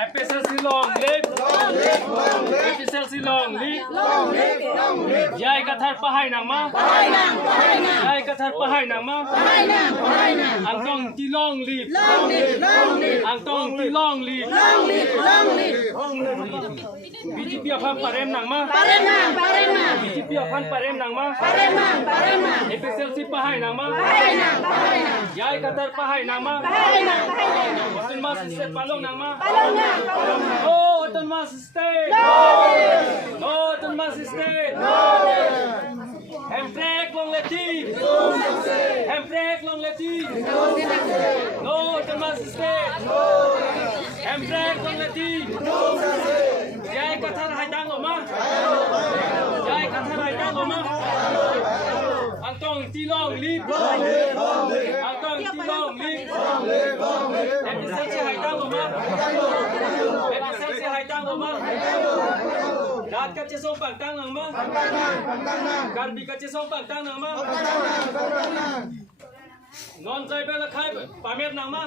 APHLC long live. APHLC long live. Jai kathar pahai nama. Jai kathar pahai nama. Angtong ti long live. Angtong ti long live. BJP aphan parem nama. BJP aphan parem nama. APHLC pahai nama. Jai kathar pahai nama. Oton mas state palong nama. Oh, oton mas state. Oh, oton mas state. Hambrek long leti. Hambrek long leti. No, oton mas state. Hambrek long leti. Jai kathar haidang loma. Jai kathar haidang loma. Angtong ti long lip. Angtong ti long lip. APHLC haidang loma. APHLC haidang loma. Dat ka chesong pagtang nama. Karbi ka chesong pagtang nama. Non jai bela khai pamer nama.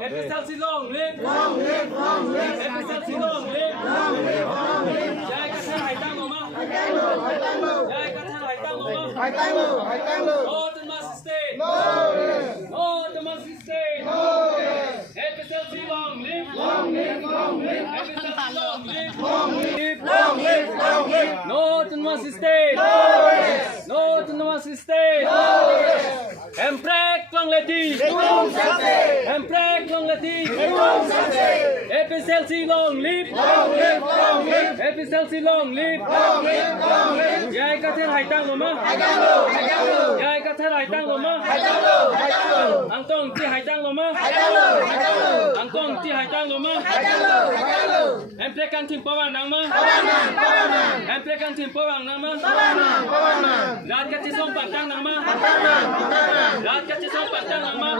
APHLC long lip. APHLC long lip. Jai kathar haidang loma. Jai kathar haidang loma. Oh, the mas state. Oh, the mas state. APHLC long live. APHLC long live. No, the mas state. No, the mas state. Hambrek long leti. Hambrek long leti. APHLC long live. APHLC long live. Jai kathar haidang loma. Jai kathar haidang loma. Angtong ti haidang loma. Angtong ti haidang loma. Hambrek kan tim pawang nama. Hambrek kan tim pawang nama. Rat ka chesong pagtang nama. Rat ka chesong pagtang nama.